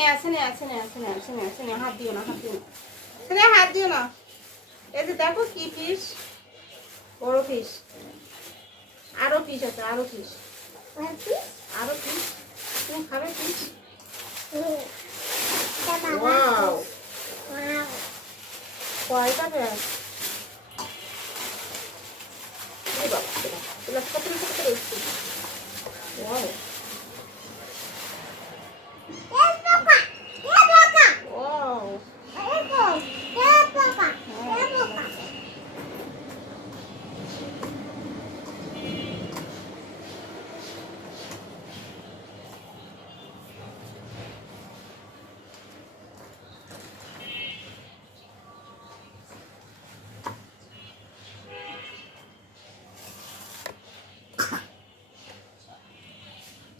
নে আছে নে আছে নে হাত দিও না হাত দিও না। হাত দিও না। এই যে দেখো কি ফিস বড় ফিস আরও ফিস আছে আরও ফিস আরও ফিস তুমি খাবে ফিস কয়টা ব্যাগ বাবা কত কত রয়েছে?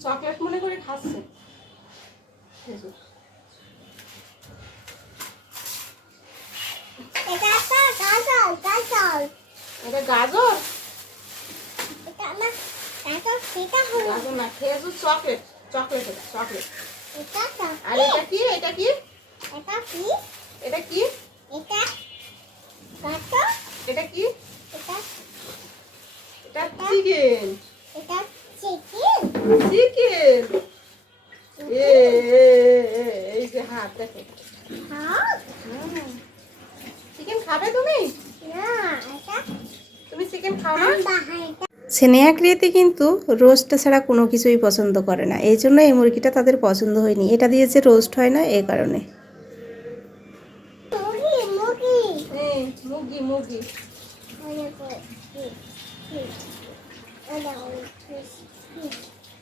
চকলেট মনে করে খাচ্ছে। এটা গাজর? গাজর না খেজুর চকলেট চকলেট এটা আর এটা কি? এটা কি? এটা কি? এটা কি? এটা চিকেন। চিকেন এ এ, চিকেন কৃতি কিন্তু রোস্টটা ছাড়া কোনো কিছুই পছন্দ করে না। এই জন্য এই মুরগিটা তাদের পছন্দ হয়নি। এটা দিয়ে যে রোস্ট হয় না, এই কারণে মুরগি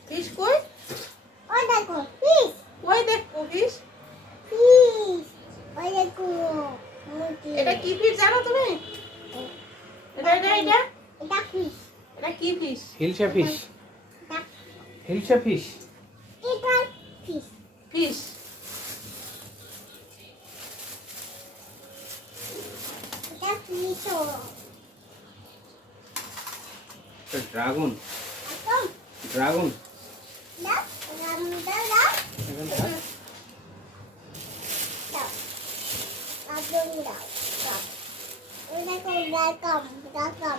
ফিশ কই কই দেখো ফিশ এটা কি ফিশ জানো তুমি? এটা এটা এটা? এটা ফিশ। এটা কি fish? Hilsa fish. Hilsa fish. এটা ফিশ। ফিশ। এটা ফিশ ড্রাগন। ড্রাগন। ഉണ്ടാക്കാം ഉണ്ടാക്കാം ഉണ്ടാക്കാം